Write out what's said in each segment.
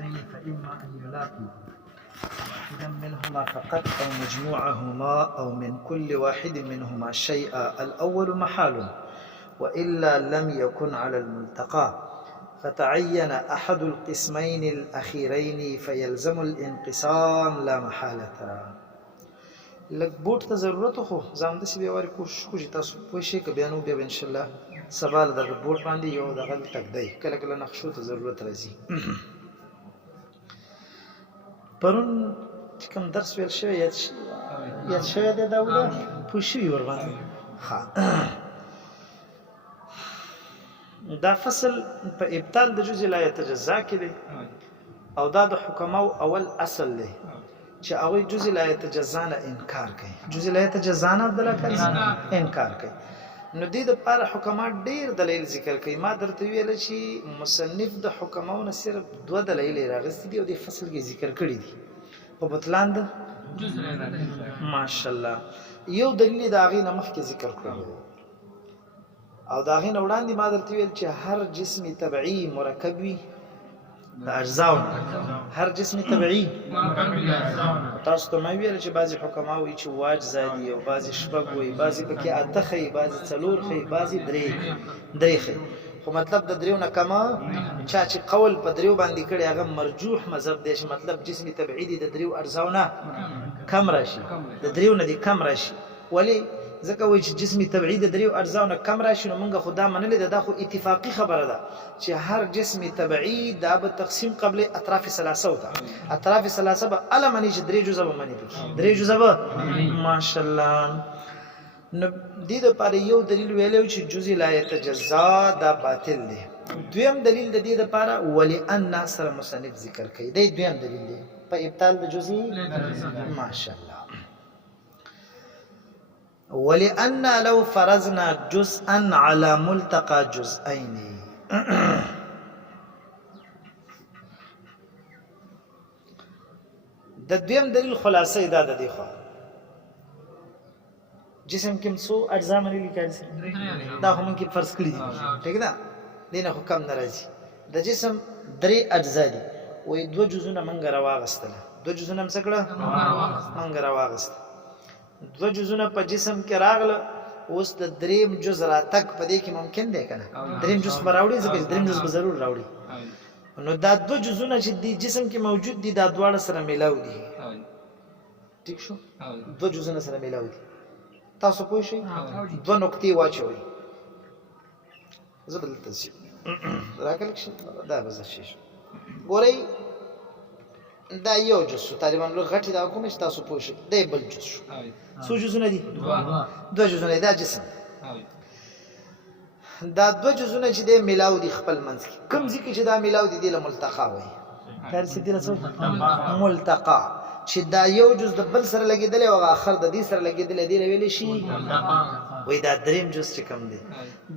جنسين فإما أن يلاقوا واحدا منهما فقط أو مجموعهما أو من كل واحد منهما شيئا الأول محال وإلا لم يكن على الملتقى فتعين أحد القسمين الأخيرين فيلزم الانقسام لا محالة. لږ بوټ ته ضرورت خو ځان داسې بیا وارې کوشش کوو چې تاسو پوه شئ که بیا نو بیا به انشاءالله سبا له دغه بوټ باندې یو دغه ټکدی کله کله نقشو ته ضرورت راځي. پرون چې کوم درس ویل شوی یاد شوی دی داوده پوه شوي ورباندې ښه. دا فصل په ابطال د جزء لا یتجزا کې دی او دا د حکماو اول اصل دی چې هغوی جزء لا یتجزا نه انکار کوي. جزء لا یتجزا نه عبدالله کاري انکار کوي. نو دې دپاره حکما ډېر دلیل ذکر کوي. ما درته ویله چې مصنف د حکماو نه صرف 2 دلایل یې راغستي دي او دې فصل کې ذکر کړي دي په بطلان د ماشاءالله. یو دلیل یې د هغې نه مخکې ذکر کړی او د هغې نه وړاندې ما درته ویل چې هر جسم طبعي مرکب وي د اجزاو هر جسم طبعي تاسو ته ما ویل چې بعضې حکما وایي چې اووه اجزا دي او بعضې شپږ وایي بعضې پکې 8 ښیي بعضې 4 ښیي بعضې 3 ښیي خو مطلب د 3 نه کمه چا چې قول په 3 باندې کړی هغه مرجوح مذهب دی چې مطلب جسم طبعي دي د 3 اجزاو نه کم راشي د 3 نه دي کم راشي. ولې ځکه وایي چې جسم طبعي د 3 اجزاو نه کم راشي نو موږ خو دا منلې ده دا خو اتفاقي خبره ده چې هر جسم طبعي دا به تقسیم قبل اطراف ثلاثه ده. اطراف ثلاثه به اله مني چې 3 جزء به مني پکې 3 جزء به ماشاءالله. نو دې دپاره یو دلیل ویلی چې جزء لا یتجزا دا باطل دی. دویم دلیل د دې دپاره ولأن سره مصنف ذکر کوي دی دویم دلیل دی په ابطال د جزء ماشاءالله. ولأن لو فرضنا جزءا على ملتقى جزئين د دویم دلیل خلاصه دا د دې خو جسم کې څو اجزا منلي کارسي دا هم کې فرض کړی دي ٹھیک ده دینه خو کم ناراضي د جسم 3 اجزا دي وې 2 جزونه منګ راواغستله 2 جزونه مسکړه منګ راواغست 2 جزونه په جسم کې راغله اوس د 3 جز راتک په دې کې ممکن دی کنه 3 جز براوړي ځکه 3 جز به ضرور راوړي نو دا 2 جزونه چې د جسم کې موجود دي دا دواړه سره میلاو دي ٹھیک شو 2 جزونه سره میلاو دي. تاسو پوه شئ 2 نقطې واچوئ زه به دلته ځم راکلک شي دا به زه شي ګورئ دا یو جز شو تقریبا لږ غټې دا کومه چې تاسو پوه شئ دی بل جز شو څو جزونه دي 2 جزونه دا جسم دا 2 جزونه چې دی میلاو دي خپل منځ کې کوم ځای کې چې دا میلاو دي دی له ملتقا وایي کار څه دی رسول ملتقا چې دا یو جز د بل سره لګېدلی او آخر د دې سره لګېدلی دی ویلی شي وایي دا 3 جز چې کوم دی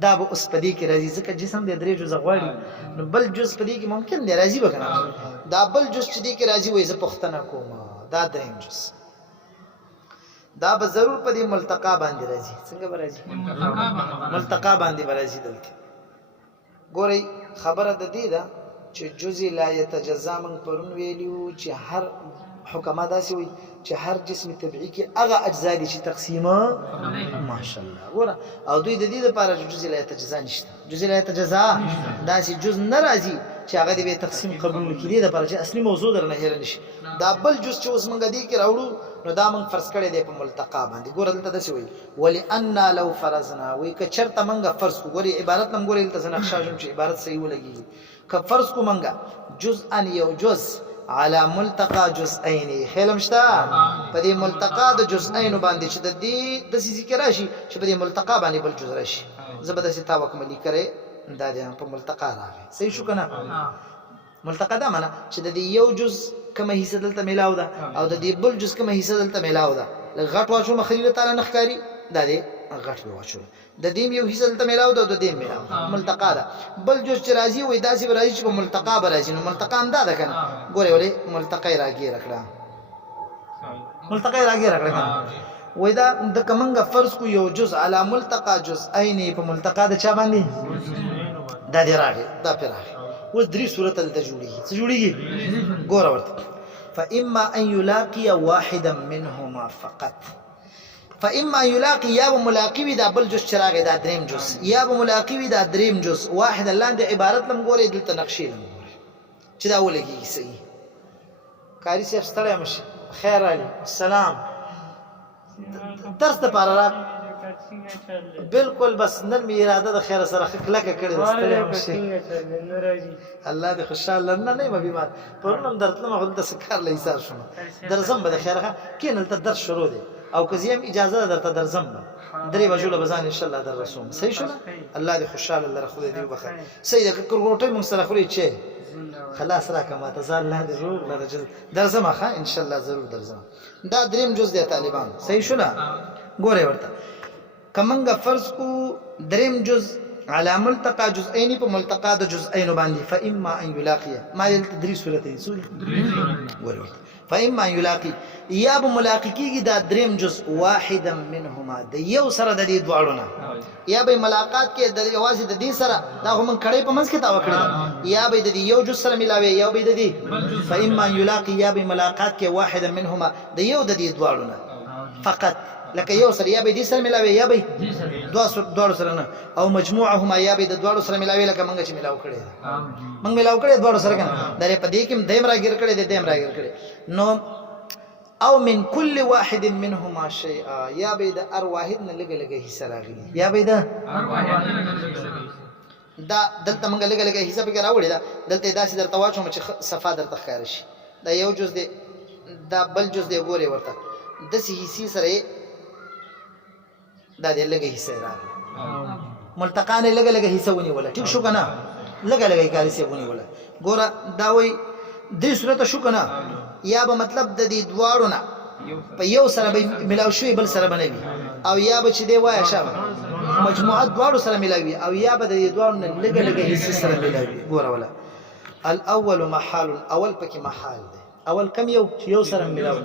دا به اوس په دې کې راځي ځکه جسم دی 3 جزه غواړي نو بل جز په دې کې ممکن دی راځي به که نه دا بل جز چې دې کې راځي وایي زه پوښتنه کوم دا 3 جز دا به ضرور په دې ملتقا باندې راځي. څنګه به راځي ملتقا باندې به راځي. دلته ګورئ خبره د دې ده چې جزء لا یتجزا موږ پرون ویلي چې هر حکما داسې وایي چې هر جسم طبعي کې هغه اجزا دي چې تقسیمه ماشاءالله ګوره او دوی د دې دپاره چې جزء لا یتجزا نشته. جزء لا یتجزا داسې جز نه راځي چې هغه دې به تقسیم قبول نه کړي. دې دپاره چې اصلي موضوع درنه هېره نه شي. دا بل جز چې اوس موږ دې کې راوړو نو دا موږ فرض کړی دی په ملتقا باندې. ګوره دلته داسې وایي ولأن لو فرضنا وایي که چېرته موږ فرض کړو ګورې عبارت نه م ګورې دلته زه نقشه ژوم چې عبارت صحیح ولګېږي که فرض کړو موږ جزءا یو جز على ملتقى جزئين خیلم شته په دې ملتقا د جزئین باندې چې د دې داسې ذکر راشي چې په دې ملتقا باندې بل جز راشي زه به داسې تا وکړم لیکرې دا د په ملتقا راغی صحیح شو که نه. ملتقا دا معنی چې د دې یو جز کومه حصه دلته میلاو ده او د دې بل جز کومه حصه دلته میلاو ده لږ غټ واچو مخلیله تعالی نه ښکاري دا دې غټ به واچو د دې یو حصه دلته میلاو ده او د دې میلاو ملتقا ده. بل جز چې راځي وایي داسې به راځي چې په ملتقا به راځي. نو ملتقا همدا ده که نه ګورئ ولې ملتقا یې راګیره کړه ملتقا یې راګیره کړه که وایي دا د که موږ فرض کړو یو جز علی ملتقا جزئین په ملتقا د چا باندې دا دې راغی دا پرې راغی اوس درې صورت دلته جوړیږي څه جوړیږي ګوره ورته فاما ان يلاقي واحدا منهما فقط فاما ان يلاقي یا به ملاقي وي دا بل جز چراغ دا دریم جز یا به ملاقي وي دا دریم جز واحد لاندې عبارت لم ګوري دلته نقشې لم ګوري چې دا ولګي صحیح کاری صاحب ستړی مشه خیر علي السلام درس د پاره را بالکل بس نن می اراده د خیر سره کلکه کړی دستله مشه الله دې خوشاله نه ما بیمار پرونم درته ما غل د سکار لې ایثار شوم درزم به خیره کینل ته درس شروع دی او کزیم اجازه درته درزم درې بجوله بزان ان شاء الله در رسوم صحیح شو الله دې خوشاله لره خو دې وبخه سید کړګوټي مون سره خوري چې خلاص راکه ما تزال نه دې روغ لره درزم ښه ان شاء الله ضرور درزم دا دریم جز دی طالبان صحیح شو نه ګوره ورته کمنګ فرض کو دریم جز على ملتقى جزئين په ملتقى د جزئين باندې فاما ان يلاقي ما يلتدري سورتين ورته فاما ان يلاقي یا به ملاقي کیږي دا دریم جز واحدا منهما د یو سره د دې دواړو نه یا به ملاقات کې د یوازې د دې سره دا هم کړي په منځ کې تا وکړي یا به د دې یو جز سره ملاوي یا به د دې فاما ان يلاقي یا به ملاقات کې واحدا منهما د یو د دې دواړو نه فقط لکه یو سره یا به دې سره ملاوي یا به دواړو سره نه او مجموعهما یا به د دواړو سره ملاوي لکه منګه چې ملاو کړي منګ ملاو کړي دواړو سره کنه درې په دې کې دیم راګر کړي دیم راګر کړي نو او من كل واحد منهما شيئا یا به د ار واحد نه لګه حصہ راغلي یا به د ار واحد دا دلته منګه لګه حصہ به راوړي دا دلته داسې درته واچوم چې صفه درته ښکار شي دا یو جز دی دا بل جز دی ګوره ورته د سې حصے سره دا دې لګه حصہ راغلی ملتقا نه لګه حصہ ونی ولا ټیک شو کنه لګه کاری سي ونی ولا ګوره دا وای دې صورت شو کنه یا به مطلب د دې دواړو نه په یو سره به ملاو شوی بل سره بنوي او یا به چې دی وای شابه مجموعه دواړو سره ملاوي او یا به د دې دواړو نه لګه حصہ سره ملاوي ګوره ولا الاول محال اول پکې محال دی اول کم یو سره ملاو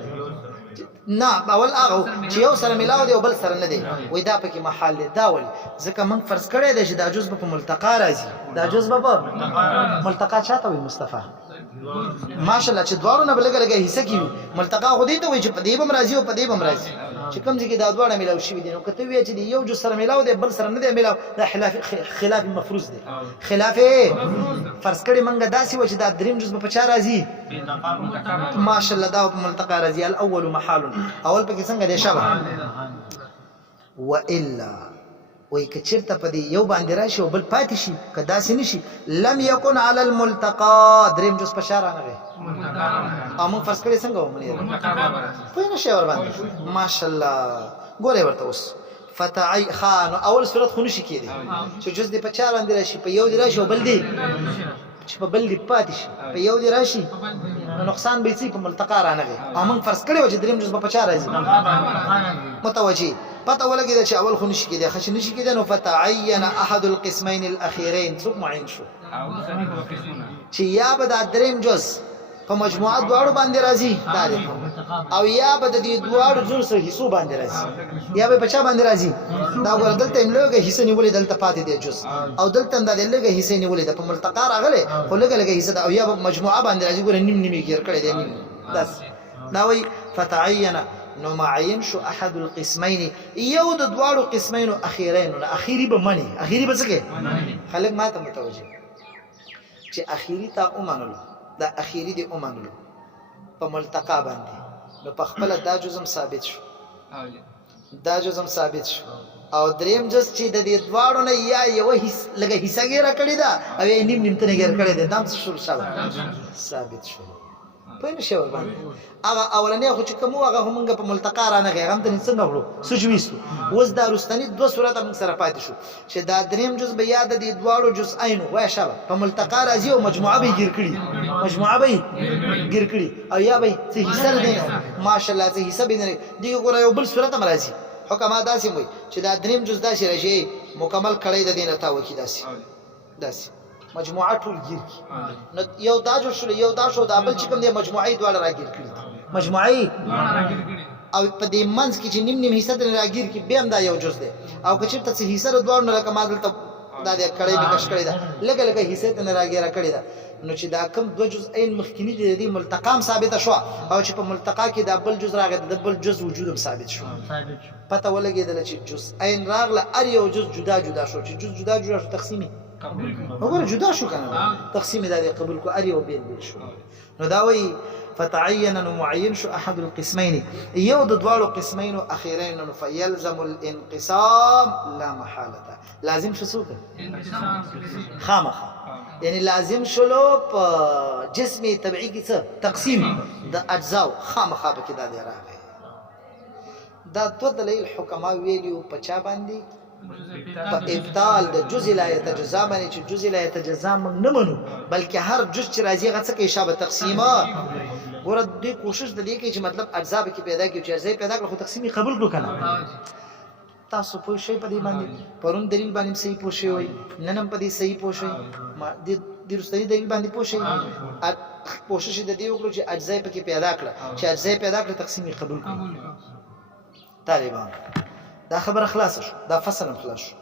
نه اول هغه چې یو سره ملاو دی او بل سره نه دی وای دا پکې محل دی دا ول ځکه موږ فرض کړی دی چې دا جزء په ملتقا راځي دا جزء په ملتقا چاته وي مصطفی ماشاءالله چې دواړو نه بلګه حصہ کی ملتقا خو دې ته وای چې په دې بم راځي او په دې بم راځي چې کوم ځکه دا دواړه ملاو شي دي نو کته وی چې یو جزء سره ملاو دی بل سره نه دی ملاو دا خلاف مفروض دی خلاف فرض کړی موږ داسې و چې دا دریم جزء په چا راځي ماشاءالله دا په ملتقا راځي الاول محال اول پکې څنګه دی شابه والا وای کچرته په دې یو باندې راشي او بل پاتې شي کدا سې نشي لم يكن على الملتقى دریم جز په شاره نه امو فرض کړی څنګه ومني په نشه ور باندې ماشاءالله ګوره ورته اوس فتعي خان اول صورت خو نشي کېدی چې جز دې په چا باندې راشي په یو دې راشي او بل دې چې په بل دې پاتې شي په یو دې راشي نقصان به سي په ملتقا رانغي امون فرض کړی و چې دریم جز په چا راځي متوجي پته ولګی چې اول خو نشي کېدی خش نشي کېدی نو فتعين احد القسمين الاخيرين ثم معين شو چې یا به د دریم جز په مجموعه دواړو باندې راځي او یا به د دې دواړو جز سره حصو باندې راځي یا به په چا باندې راځي دا ګور دلته لږه حصہ نیولې دلته پاتې دی جز او دلته د لږه حصہ نیولې د په ملتقا راغله خو لږه حصہ او یا به مجموعه باندې راځي ګور نیم نیمه ګیر کړي دی نیم بس دا وی فتعين نو معین شو احد القسمين یو د دواړو قسمینو اخیرین نو اخیری به منی اخیری به څه خلک ما ته متوجه چې اخیری تا اومنلو دا اخیری دی اومنلو په ملتقا باندې نو په خپل دا جزم ثابت شو دا جزم ثابت شو او دریم جز چې د دې دواړو نه یا یو لګه حصہ ګیره کړی دا او نیم نیم تنه ګیره کړی دا دام شروع شاله ثابت شو په نشه ور باندې هغه اولنې خو چې کوم هغه همغه په ملتقا را نه غیرم ته څنګه وړو سجويستو وز دا رستنی دوه صورت موږ سره پاتې شو چې دا دریم جز به یاد دي دواړو جز عین وای شابه په ملتقا راځي او مجموعه به ګیر کړي مجموعه به ګیر کړي او یا به څه حصہ نه ماشاءالله څه حصہ به نه دی ګور یو بل صورت هم راځي حکم داسې وي چې دا دریم جز داسې راځي مکمل کړي د دینه تا وکی داسې مجموعه ټول ګیر کی نو یو دا جو شو یو دا شو دا بل چې کوم دی مجموعه دواړه راګیر کړي مجموعه او په دې منځ کې چې نیم نیم حصہ د راګیر کی به هم دا یو جز دی او که چېرته څه حصہ د دوړ نه لکه ما دلته دا د کړي به کش کړي دا لګه لګه حصے ته راګیره کړي دا نو چې دا کم دو جزئین مخکینی دي ملتقام ثابت شو او چې په ملتقا کې دا بل جز راغی د بل جز وجودم ثابت شو پته ولګیدل چې جزئین راغله ار یو جز جدا جدا شو چې جز جدا جدا شو تقسیمي وګوره جدا شو کنه تقسیم دا قبول کو ار یو بیل بیل شو نو دا وی فتعين معين شو احد القسمين يو د دوالو قسمين اخيرين فيلزم الانقسام لا محاله لازم شو سوق انقسام خامخه يعني لازم شلو په جسمي طبيعي کې څه تقسیم د اجزاء خامخه به کې دا دی راغی دا دوه دلیل حکما ویلیو په چا باندې په ابطال د جزء لا يتجزا باندې چې جزء لا يتجزا موږ نه منو بلکې هر جز چې راځي هغه څه کې اشاره تقسیمه ګوره دې کوشش د دې کې چې مطلب اجزا به کې پیدا کیږي چې اجزا پیدا کړو خو تقسیمي قبول کړو کنه تاسو په شی په دې باندې پرون دلیل باندې صحیح پوښي وي ننم په دې صحیح پوښي ما دې رستنی دلیل باندې پوښي کوشش د دې وکړو چې اجزا په کې پیدا کړه چې اجزا پیدا کړه تقسیمي قبول کړو طالبان دا خبر خلاص شو دا فصل خلاص شو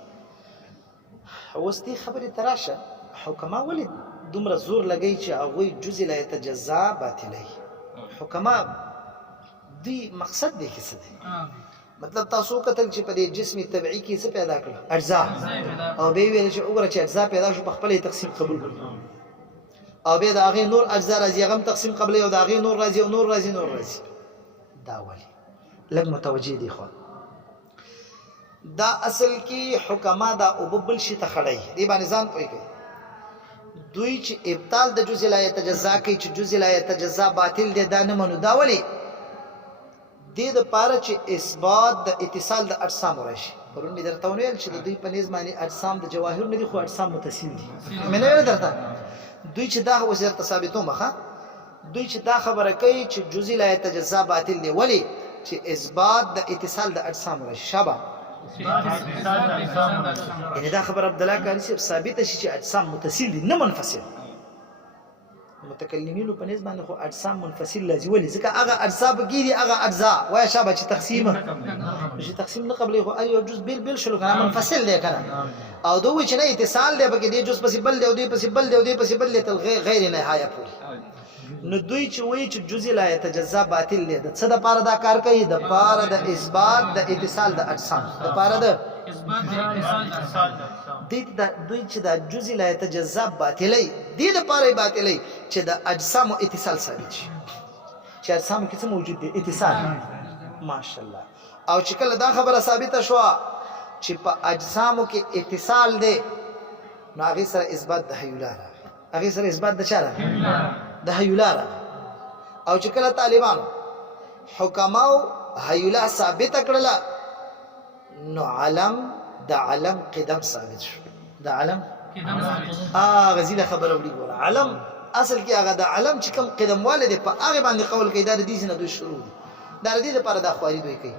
اوس دې خبره تراشه حکما ولې دومره زور لګی چې هغه جزء لا يتجزا باطلای حکما دی مقصد دې کې څه دی مطلب تاسو کتل چې په دې جسمي طبيعي کې څه پیدا کړل اجزا او به ویل چې وګوره چې اجزا پیدا شو په خپل تقسیم قبول کړو او به دا غي نور اجزا راځي هغه تقسیم قبلي او دا غي نور راځي او نور راځي دا ولي لږ متوجي دي خو دا اصل کې حکما دا وببل شي ته خړای دی باندې ځان پوي کوي دوی چې ابطال د جزء لا يتجزا کوي چې جزء لا يتجزا باطل دي دا نه منو دا ولي دې د پاره چې اثبات د اتصال د اجسام راشي پرون می درته ویل چې دوی په نظم باندې اجسام د جواهر نه دي خو اجسام متصل دي مې نه درته دوی چې دا وزارت ثابتو مخه دوی چې دا خبره کوي چې جزء لا يتجزا باطل دي ولي چې اثبات د اتصال د اجسام راشي شابه یعنی دا خبر عبد الله کاری صاحب ثابت شي چې اجسام متصل دي نه منفصل متکلمینو په نسبت باندې خو اجسام منفصل لازم ولې ځکه هغه اجزا بګيري هغه اجزا وای شابه چې تقسیم نه قبلې خو ايو جزء بیل شلو کنه منفصل دی کنه او دوی چې نه اتصال دی بګي دی جزء پسې بل دی او دی پسې بل دی او دی پسې بل دی تل غیر نهایه پوری نو دوی چې وایي چې جزء لا يتجزا باطل دی د څه د پاره دا کار کوي د پاره د اثبات د اتصال د اجسام د پاره د اثبات د اتصال د اجسام دوی چې د جزء لا يتجزا باطلای دي د پاره باطلای چې د اجسام اتصال ثابت شي چې اجسام کې څه موجود دي اتصال ماشاءالله او چې کله دا خبره ثابته شو چې په اجسامو کې اتصال دی نو هغه سره اثبات د حیولا راغی هغه سره اثبات د چا راغی د حیولا راغی او چې کله طالبانو حکماو حیولا ثابت کړل نو علم د علم قدم ثابت شو د علم قدم ثابت غزيله خبر اوري ګور علم اصل کې هغه د علم چې کوم قدم والد په هغه باندې قول کوي دا د دې نه دوی شروع دي دا د دې لپاره د خواري دوی کوي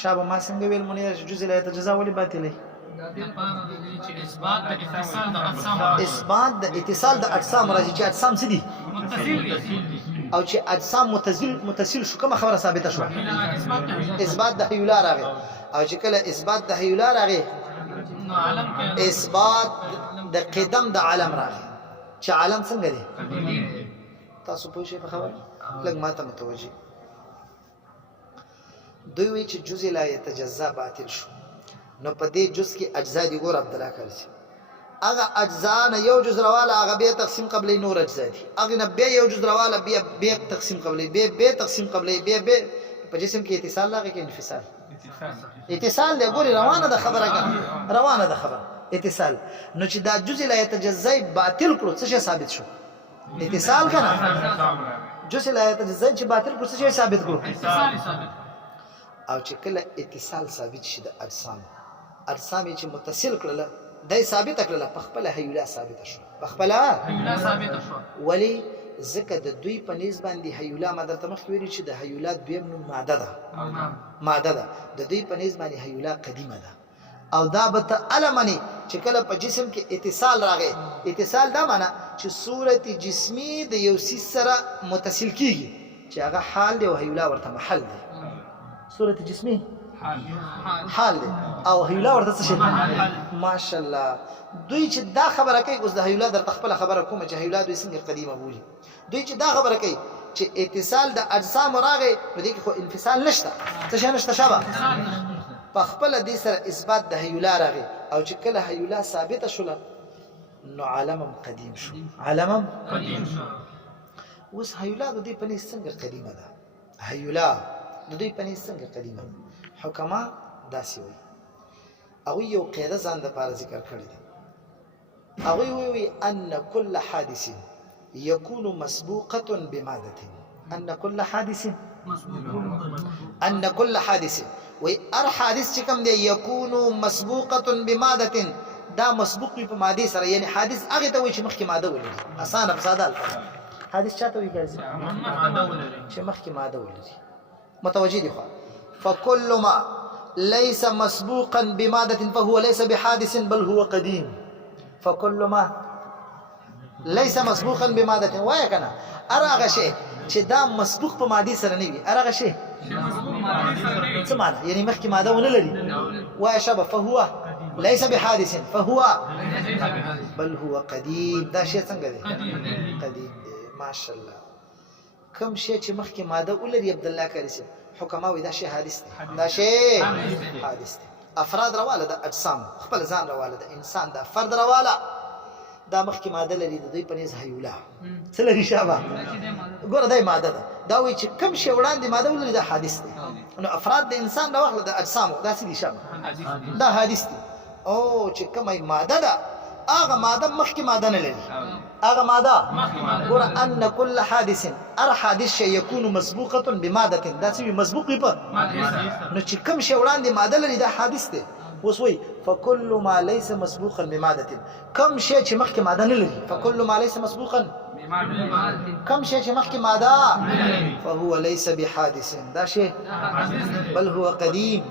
شابه ما څنګه ویل مونږ جزء لا يتجزا ولي باطلې اثبات د اتصال د اجسام راځي چې اجسام څه دي او چې اجسام متصل شو کومه خبره ثابته شو اثبات د حیولا راغی او چې کله اثبات د حیولا راغی اثبات د قدم د علم راغی چې علم څنګه دی تاسو پوه شئ په خبره لږ ماته متوجي دوی وی چې جزء لا يتجزا باطل شو نو په دې جز کې اجزا دي ګور عبد الله کاری هغه اجزا نه یو جز رواله هغه به تقسیم قبلې نور اجزا دي هغه نه به یو جز رواله به تقسیم قبلې به تقسیم قبلې به په جسم کې اتصال لاغه کې انفصال اتصال دی ګوري روانه د خبره کنه روانه د خبره اتصال نو چې دا جزء لا يتجزا باطل کړو څه شی ثابت شو اتصال کنه جزء لا يتجزا چې باطل کړو څه شی ثابت کړو اتصال ثابت او چې کله اتصال ثابت شي د اجسام چې متصل کړل دای ثابت کړل په خپل حیولا ثابت شو په خپل حیولا ثابت شو ولی ځکه د دوی په نسبت باندې حیولا ماده ته مخ ویل چې د حیولا دویم نوم ماده ده د دوی په نسبت باندې حیولا قدیمه ده او دا به علمني چې کله په جسم کې اتصال راغی اتصال دا معنی چې صورت جسمی د یو سیس سره متصل کیږي چې هغه حال دی او حیولا ورته محل دی صورت جسمی حال دی او هیولا ورته څه شي ماشاءالله دوی چې دا خبره کوي اوس د هیولا در خپل خبره کوم چې هیولا دوی څنګه قدیمه بولي دوی چې دا خبره کوي چې اتصال د اجسام راغی نو دې کې خو انفصال نشته څه شي نشته شابه په خپل دې سره اثبات د هیولا راغی او چې کله هیولا ثابت شوله نو عالم قدیم شو عالم قدیم شو اوس هیولا د دې پنځ څنګه قدیمه ده هیولا د دې پنځ څنګه قدیمه ده حکما داسي وي او یو قاعده ځان د پاره ذکر کړی ده او وی ان كل حادث يكون مسبوقه بماده ان كل حادث وي ار حادث چې کوم دی يكون مسبوقه بماده دا مسبوق په ماده سره یعنی حادث هغه ته وي چې مخکې ماده ولري اسانه په ساده الفاظ حادث چاته وي کوي چې مخکې ماده ولري متوجه دي خو فكل ما ليس مسبوقا بماده فهو ليس بحادث بل هو قديم فكل ما ليس مسبوقا بماده وای کنه ارغه شی چې دا مسبوق په ماده سره نه وي ارغه شی څه معنی یعنی مخکې ماده ونه لري وای شبه فهو ليس بحادث فهو بل هو قديم دا شی څنګه دی قديم دی ماشاءالله کوم شی چې مخکې ماده ولري عبد الله کارسی حکما وي دا شی حادث دی دا شی حادث دی افراد رواله د اجسام خپل ځان رواله د انسان د فرد رواله دا مخکې ماده لري د دوی په نس هیولا څه لري شابه ګوره دا ماده ده دا وایي چې کوم شی وړاندې ماده ولري دا حادث دی نو افراد د انسان د وخت د اجسام دا څه دي شابه دا حادث دی او چې کومه ماده ده هغه ماده مخکې ماده نه لري هغه ماده ګوره ان كل حادث ار حادث شی يكون مسبوقه بماده دا څه مسبوق وي په نو چې کوم شی وړاندې ماده لري دا حادث دی اوس وی فكل ما ليس مسبوقا بماده كم شيء چې مخکې ماده نه لري فكل ما ليس مسبوقا كم شيء چې مخکې ماده فهو ليس بحادث دا شی بل هو قديم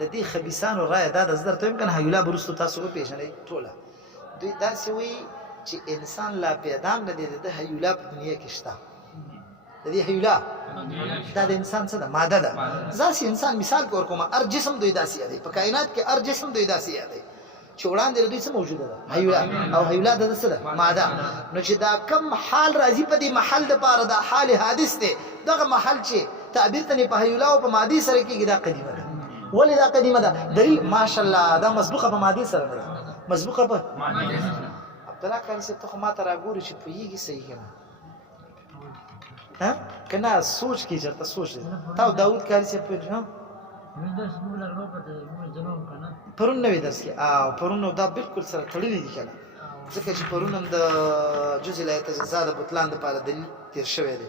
د دې خبيسانو رائے دا د زړه ته يمكن هيولا برستو تاسو په پیژنې ټوله دوی دا سوي چې انسان لا پیدا نه دي د هيولا په دنیا کې شته د دې هيولا دا د انسان څه ده ماده ده ځکه انسان مثال کور کوم ار جسم دوی داسي دی په کائنات کې ار جسم دوی داسي دی چې وړاندې دوی څه موجوده ده هيولا او هيولا د څه ده ماده نو چې دا کم حال راځي په دې محل د پاره دا حال حادث دی دغه محل چې تعبیر ته په هيولا او په مادي سره کې دا قدیمه ده ولې دا قدیمه ده دلیل ماشاءالله دا مسبوقه په مادي سره ده مسبوقه په مادي سره عبد الله کاري ته خو ما ته راګوري چې په یږي صحیح کنه ها کنه سوچ کی چرته سوچ تا داوود کاری سے پوه ها پرون نوې درس کې پرون دا بالکل سره تړلې دي کنه ځکه چې پرون هم د جزء لا تجزا د بطلان د پاره دلیل تیر شوی دی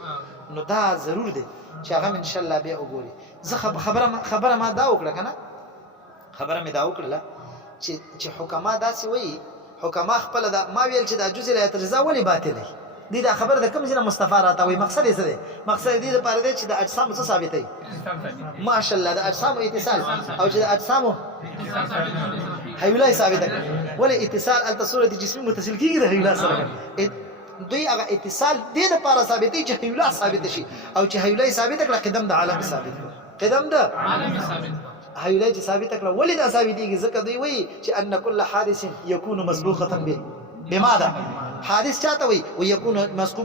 نو دا ضرور دی چې هغه ان شاء الله بیا وګوري زه خبره ما دا وکړه کنه خبره مې دا وکړه چې حکما داسې وایي حکما خپل دا ما ویل چې دا جزء لا تجزا ولې باطل دی دي دا خبر د کوم ځای مصطفی راته مقصد یې څه دی مقصد دې لپاره دی چې د اجسام څه ثابتې ماشاءالله د اجسام اتصال او چې د اجسام هیولا ثابته ولا اتصال الته صورت جسمي متصل کیږي د هیولا سره دوی هغه اتصال دې لپاره ثابتې چې هیولا ثابت شي او چې هیولا ثابت کړه قدم د عالم ثابت قدم د عالم ثابت هیولا چې ثابت کړه ولې دا ثابتېږي ځکه دوی وایي چې ان كل حادث يكون مسبوقه بماذا حادث چاته وي ويكون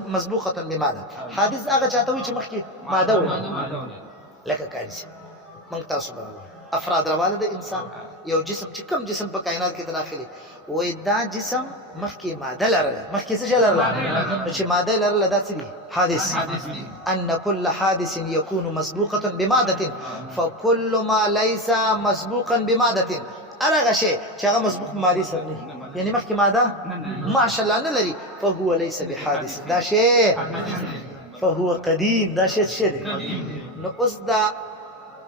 مسبوقه بماذا حادث هغه چاته وي چې مخکې ماده وي لکه کارسي موږ تاسو باندې افراد رواله د انسان یو جسم چې کوم جسم په کائنات کې داخلي وای دا جسم مخکې ماده لرله مخکې څه لرله چې ماده لرله دا څه دي حادث ان كل حادث يكون مسبوقه بماده فكل ما ليس مسبوقا بماده ارغه شی چې هغه مسبوق ماده سره نه يعني مخکې ماده ماشاءالله نه لري فهو ليس بحادث دا شی فهو قديم دا شی نو اوس دا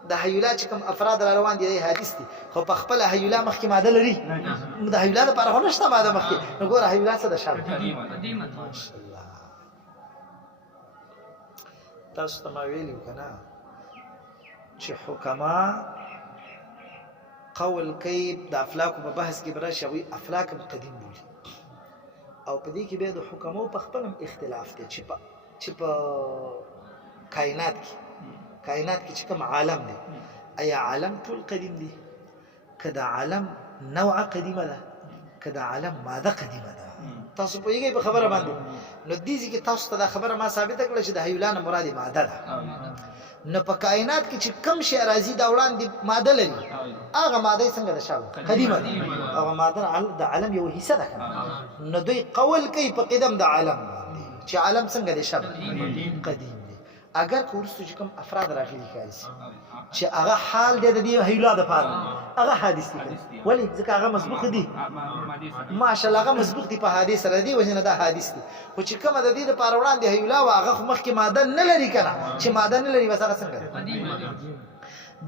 د هیولا چې کوم افراد را روان دي حادث دي خو په خپل هیولا مخکې ماده لري د هیولا لپاره خو نشته ماده مخکې نو ګوره هیولا څه ده شابه قدیمه ماشاءالله تاسو ته ما ویلي کنه چې حکما قول کوي د افلاک په بحث کې براشي وي افلاک قدیم بولي او په دې کې به د حکمو په خپل اختلاف دي چې په کائنات کې چې کوم عالم دی ایا عالم ټول قدیم دی که د علم نوع قدیمه ده که د علم ماده قدیمه ده تاسو پوهیږئ په خبره باندې نو دې ځای کې تاسو ته دا خبره ما ثابته کړه چې د حیولا نه مراد ماده ده نو په کائنات کې چې کم شی راځي دا وړاندې ماده لري هغه ماده څنګه ده شابه قدیمه ده هغه ماده د علم یو حصہ ده نو دوی قول کوي په قدم د علم باندې چې علم څنګه ده شابه قدیم دی اگر که ورستو چې کوم افراد راغلي کارسي چې هغه حال دی د دې حیولا د پاره هغه حادث دي ولی ځکه هغه مسبوق دي ماشاءالله هغه مسبوق دي په حادث سره دی وجنه دا حادث دي خو چې کومه د دې لپاره وړاندې حیولا هغه خو مخکې ماده نه لري کنه چې ماده نه لري وسره څنګه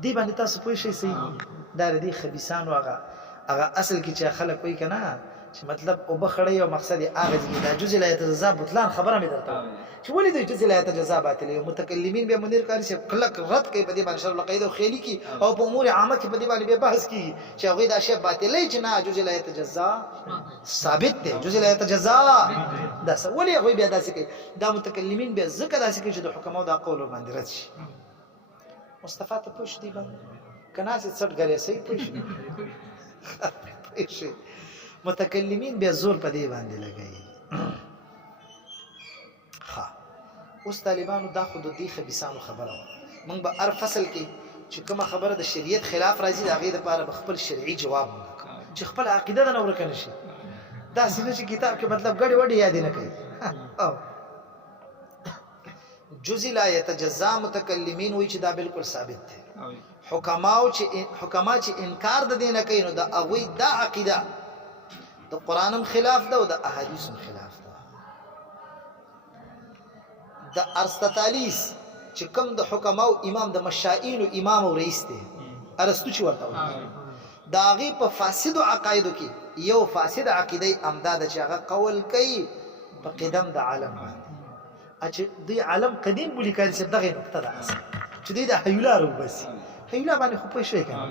دی باندې تاسو پوه شئ صحیح دا د دې خبيسان هغه اصل کې چې خلک وایي کنه چې مطلب او بخړی او مقصد یې هغه چې دا جزء لا يتجزا بطلان خبره مې درته چې ولې د جزء لا يتجزا باطل یو متکلمین به منیر کاری چې کلک رد کوي په دې باندې شرط القاعده او خیلی کی او په امور عامه کې په دې باندې به بحث کی چې هغه دا شی باطل چې نه جزء لا يتجزا ثابت دی جزء لا يتجزا دا ولې هغه بیا داسې کوي دا متکلمین به ذکر داسې کوي چې د حکمو دا قول باندې رد شي مصطفی ته پوښ دی باندې کنا چې څټ غلې سي پوښ متکلمین به زور په دې باندې لګي ها اوس طالبانو دا خود د دې خبيسانو خبره مونږ به هر فصل کې چې کومه خبره د شریعت خلاف راځي د هغې لپاره به خپل شرعي جواب وکړو چې خپل عقیده نه ورکه نشي داسې نه چې کتاب کې مطلب ګډې وډې یادې نه کوي جزء لا يتجزا متکلمین وایي چې دا بالکل ثابت دی حکما چې انکار د دې نه کوي نو د هغوی دا عقیده د قرآن خلاف ده او د احادیث خلاف ده د ارسطالیس چې کوم د حکماو امام د مشائین او امام او رئیس دی ارسطو چې ورته وایي دا هغه په فاسد عقایدو کې یو فاسد عقیده امداد چې هغه قول کوي په قدم د عالم باندې چې دی عالم قدیم بولی کاری چې دغه نقطه ده اصل چې دی د حیولا رو بس حیولا باندې خو پوه شوی کنه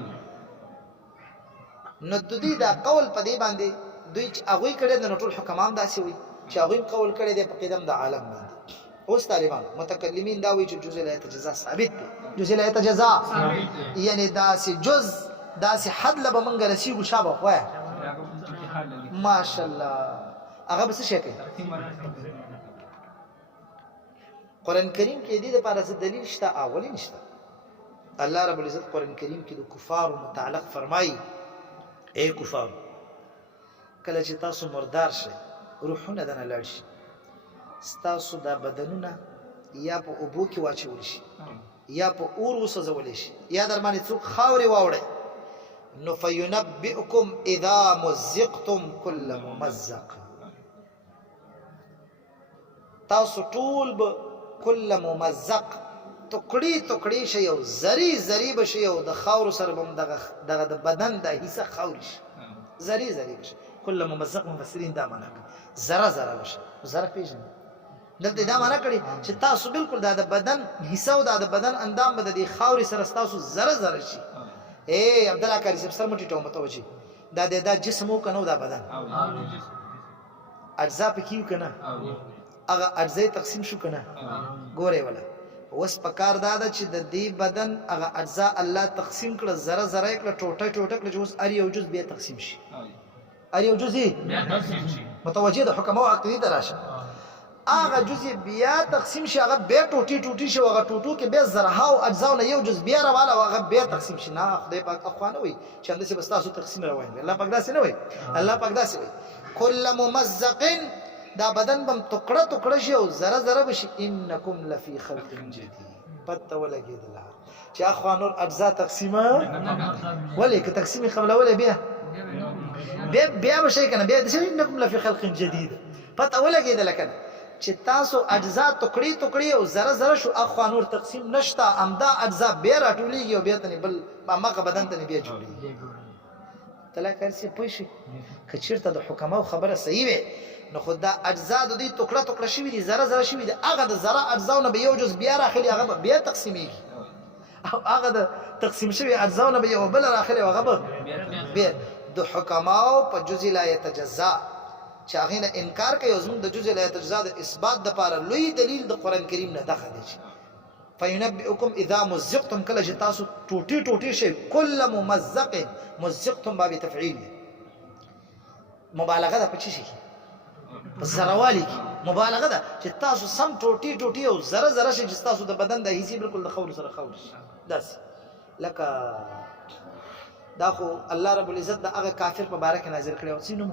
نو د دې دا قول په دې باندې دوی چې هغه کړي د ټول حکمان داسې وي چې هغه قول کړي د په قدم د عالم باندې اوس طالبان متکلمین دا وایي چې جزء لا يتجزا ثابت دی جزء لا يتجزا یعنی داسې جز داسې حد لبه منګ رسیږو شابه وای ماشاءالله هغه بس شي کوي قرآن کریم کې دې لپاره څه دلیل شته اولی نشته الله رب العزت قرآن کریم کې د کفار متعلق فرمایي اے کفار کله چې تاسو مردار شئ روحونه دنه لاړ شي ستاسو دا بدنونه یا په اوبو کې واچول شي یا په اور وسوځول شي یا در باندې څوک خاورې واوړي نو فینبئکم اذا مزقتم کل ممزق تاسو ټول به کل ممزق ټوکړي شي او زری بشي او د خاور سره بم دغه د بدن د حصہ خاور شي زری بشي کل ممزق مفسرین دا معنا زره بشي زره پیژنه دلته دا معنا کړي چې تاسو بالکل د بدن حصہ او د بدن اندام بد دي خاور سره تاسو زره شي اے عبد الله کاری سر مټی ټومه ته وچی دا جسمو کنو دا بدن اجزا پکیو کنه هغه اجزا تقسیم شو کنه ګوره ولا وس پکار دادا چې د دې بدن هغه اجزا الله تقسیم کړه زره کړه ټوټه کړه چې اوس ار یو جز به تقسیم شي ار یو جزء بیا تقسیم شي متوجه د حکم او عقیده دراشه هغه جزء بیا تقسیم شي هغه به ټوټي شي هغه ټوټو کې به زرها او اجزا نه یو جز بیا راواله هغه به تقسیم شي نه خدای پاک اخوانه وي چې اندسه بس تاسو تقسیم روان وي الله پاک داسې نه وي الله پاک داسې وي کل ممزق دا بدن بم ټوکړه شي او زره بشي انکم لفی خلق جدید پته ولګیدله چې اخوانور اجزا تقسیمه ولې که تقسیم قبل ولا بیا بشي کنه بیا د انکم لفی خلق جدید پته ولګیدله کنه چې تاسو اجزا ټوکړي او زره شو اخوانور تقسیم نشتا امدا اجزا بیا راټولېږي او بیا تنه بل ماغه بدن ته بیا جوړي تلا کارسي پوښي کچیرته د حکماو خبره صحیح وي نو خدا اجزا د دې ټوکړه شوی دي زره شوی دي هغه د زره اجزاونه به یو جز بیا راخلي هغه بیا تقسیمېږي او هغه د تقسیم شوی اجزاونه به یو بل راخلي هغه بیا د حکماو په جزء لا يتجزا چې هغه نه انکار کوي او زموږ د جزء لا يتجزا د اثبات د لپاره لوی دلیل د قران کریم نه دغه دی فینبئکم اذا مزقتم کله چې تاسو ټوټي ټوټي شي کل ممزق مزقتم باب تفعیل مبالغه ده په چی شي په زروالي کې مبالغه ده چې تاسو سم ټوټي ټوټي او زره زره شي چې تاسو د بدن د هیڅ بالکل د خور سره خور داس لکه دا خو الله رب العزت د هغه کافر په باره کې نازل کړی او سینو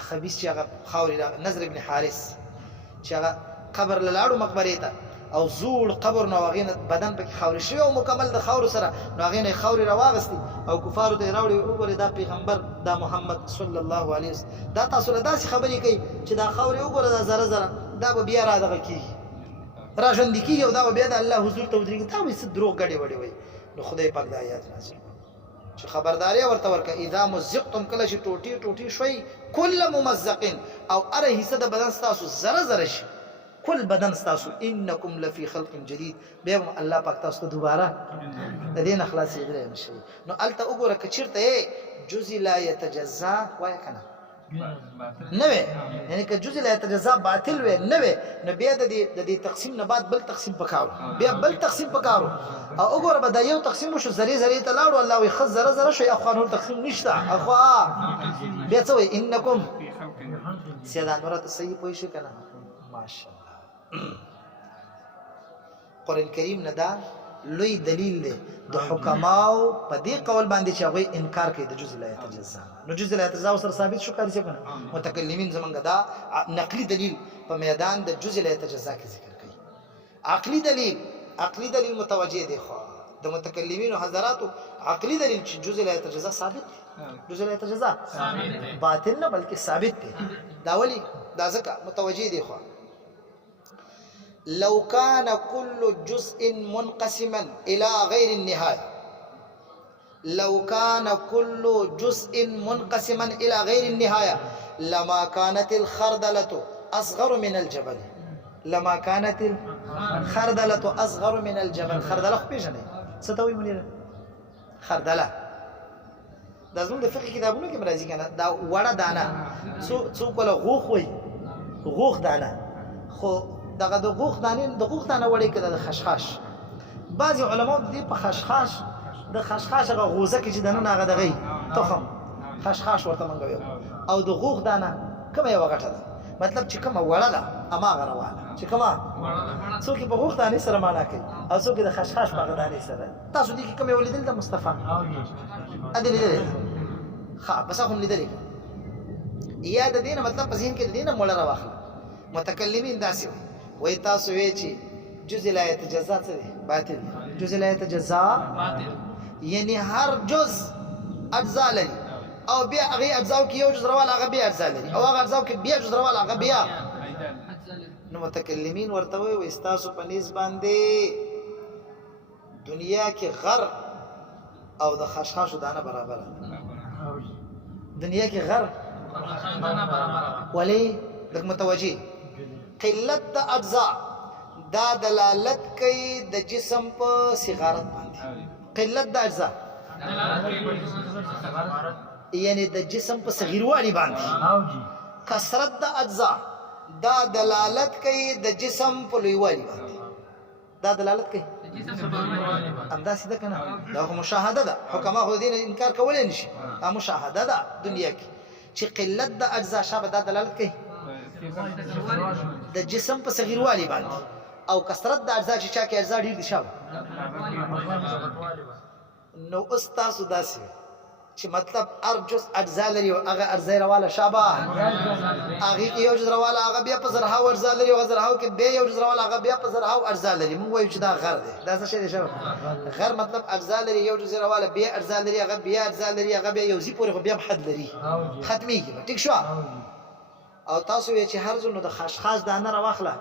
اخبيس چې هغه خاوري نظر ابن حارث چې هغه قبر لاړو مقبره ته او زوړ قبر نو هغه بدن په خاوري شوی او مکمل د خاور سره نو هغه خاوري راواغستي او کفارو ته راوړي وګوره دا پیغمبر دا محمد صلی الله علیه وسلم دا تاسو له داسې خبرې کوي چې دا خاوري وګوره دا زره زره دا به بیا را دغه کیږي را ژوند کیږي او دا به بیا د الله حضور ته ودرېږي دا به څه دروغ غړي وړي وي نو خدای پاک د آیات نازل چې خبرداري ورته ورکه اذا مزقتم کله چې ټوټي ټوټي شوي کل ممزقین او اره حصہ د بدن تاسو زره زره شي كل بدن استاسو انكم لفي خلق جديد بهم الله پاک تاسو دوباره د دین اخلاص یې غره نشي نو الته وګوره کچیرته جزء لا يتجزا وای کنه نوې یعنی که جزء لا يتجزا باطل وي نوې نو بیا د دې تقسیم نه بعد بل تقسیم پکاو بیا بل تقسیم پکاو او وګوره به دا یو تقسیم شو زری زری ته لاړو الله وي خز زره زره شي افغانو تقسیم نشته اخوا بیا څه وي انکم سیدان ورته صحیح پوي شي کنه ماشاءالله قرآن کریم نه دا لوی دلیل دی د حکماو په دې قول باندې چې هغه انکار کوي د جزء لا يتجزا نو جزء لا يتجزا سره ثابت شو کاری څه کنه متکلمین زمونږ دا نقلی دلیل په میدان د جزء لا يتجزا کې ذکر کوي عقلی دلیل متوجه دی خو د متکلمین او حضراتو عقلی دلیل چې جزء لا يتجزا ثابت جزء لا يتجزا ثابت باطل نه بلکې ثابت دی دا ولی دا ځکه متوجه دی خو لو كان كل جزء منقسما إلى غير النهاية لو كان كل جزء منقسما إلى غير النهاية لما كانت الخردلة أصغر من الجبل لما كانت الخردلة أصغر من الجبل خردلة خو پیژنئ ستوي منيره خردلة دا زموږ د فقه کتابونو کې راځي کنه دا وړه دانه څوک ولا غوخ وي غوخ دانه خو دغه د غوخ دانه وړي کده د خشخاش بعضی علما دې په خشخاش هغه غوزه کې چې دنه هغه دغه تخم خشخاش ورته منګوي او د غوخ دانه کومه یو غټه ده مطلب چې کومه وړه ده اما غروانه چې کومه څوک په غوخ دانه سره معنا کوي او څوک د خشخاش په دانه سره تاسو دې کومه ولیدل د مصطفی ادي لیدل ها بس هم لیدل یا د دینه مطلب پسین کې د دینه مولا راوخله متکلمین داسې وي تاسو وی چې جزء لا يتجزا څه دی باطل جزء لا يتجزا باطل یعنی هر جزء اجزاء لري او بیا هغه اجزاء کې یو جزء روال هغه بیا اجزاء لري او هغه اجزاء کې بیا جزء روال هغه بیا نو متکلمین ورته وي تاسو په نسبت باندې دنیا کې غر او د خشخاش دانه برابر دنیا کې غر ولی د متوجي قلت د اجزاء دا دلالت کوي د جسم په صغارت باندې قلت د اجزاء یعنی د جسم په صغیروالي باندې کثرت د اجزاء دا دلالت کوي د جسم په لویوالي باندې دا دلالت کوي انداسې ده کنه دا مشاهده ده حکما خو دین انکار کولای نشي دا مشاهده ده دنیا کې چې قلت د اجزاء شابه دا دلالت کوي د جسم په صغیروالي باندې او کثرت د اجزاء چې چا کې اجزاء ډیر دي شابه نو استاسو داسې چې مطلب ارجس اجزاء لري او هغه اجزاء رواله شابه هغه یو جز رواله هغه بیا په زرهاو اجزاء لري او زرهاو کې بیا یو جز رواله هغه بیا په زرهاو اجزاء لري موږ وایو چې دا غر دی دا څه شی دی شابه غر مطلب اجزاء لري یو جز رواله بیا اجزاء لري هغه بیا اجزاء لري هغه بیا یو زی پورې خو بیا حد لري ختميږي ټیک شو او تاسو یې چې هر ځل د خشخاش دانه راوخله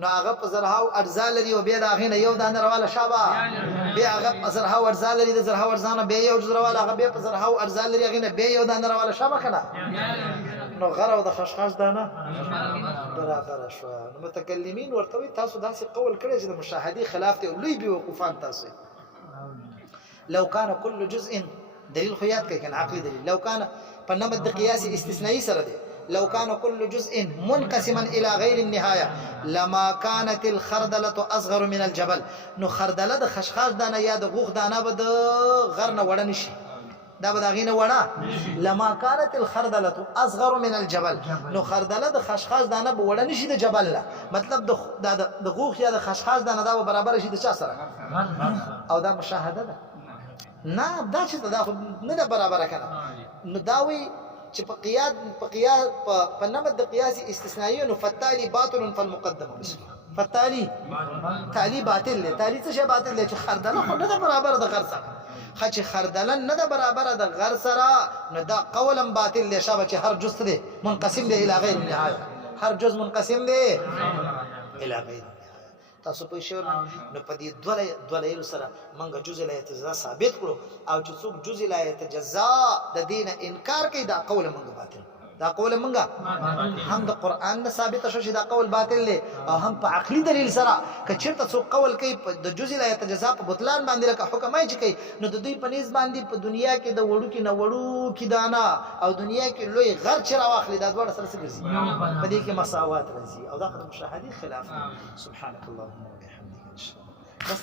نو هغه په زرهاو اجزاء لري او بیا دا غینه یو دانه رواله شابه بیا هغه په زرهاو اجزاء لري د زرهاو اجزاء بیا یو جز رواله هغه بیا په زرهاو اجزاء لري غینه بیا یو دانه رواله شابه کنه نو غره او د خشخاش دانه برابر شو نو متکلمین ورته تاسو داسې قول کړی چې د مشاهدي خلاف ته لوی بیوقوفان تاسو لو كان كل جزء دلیل خو یاد کړئ کنه عقلی دلیل لو كان په نمط د قیاس استثنایی سره دی لو كان كل جزء منقسما الى غير النهايه لما كانت الخردله اصغر من الجبل نو خردله د خشخاش دانه یا د غوخ دانه به د غر نه وړه نشي دا به داغینه وړه لما كانت الخردله اصغر من الجبل نو خردله د خشخاش دانه به وړه نشي د جبل لا مطلب د غوخ یا د خشخاش دانه دا برابر شي د چا سره او دا مشاهده ده نه دا چې دا نه ده برابر کنه نو داوی چې په قیاس په نمط د قیاس استثنایی نو فتالی باطل فالمقدم فتالی تالی باطل له تالی څه شی باطل له چې خردله خو نه ده برابر د غر سره خچ خردله نه ده برابر د غر سره نو دا قولم باطل له شابه چې هر جزء ده منقسم ده الى غیر النهایه هر جزء منقسم ده الى غیر تاسو په شور نو په دې دوله سره منګه جزء لا يتجزا ثابت کړو او چې څوک جزء لا يتجزا د دین انکار کوي دا قول منګه باطل دا قول منګه هم د قران نه ثابت شو چې دا قول باطل له او هم په عقلي دلیل سره کچرته څوک قول کوي د جزء لا يتجزا په بطلان باندې لکه حکم یې کوي نو د دوی په نيز باندې په دنیا کې د وړو کې نه وړو کې دانا او دنیا کې لوی غر چر واخلي دا ډول سره سګرځي په دې کې مساوات راځي او دا د مشاهدي خلاف سبحانك اللهم وبحمدك ان شاء الله بس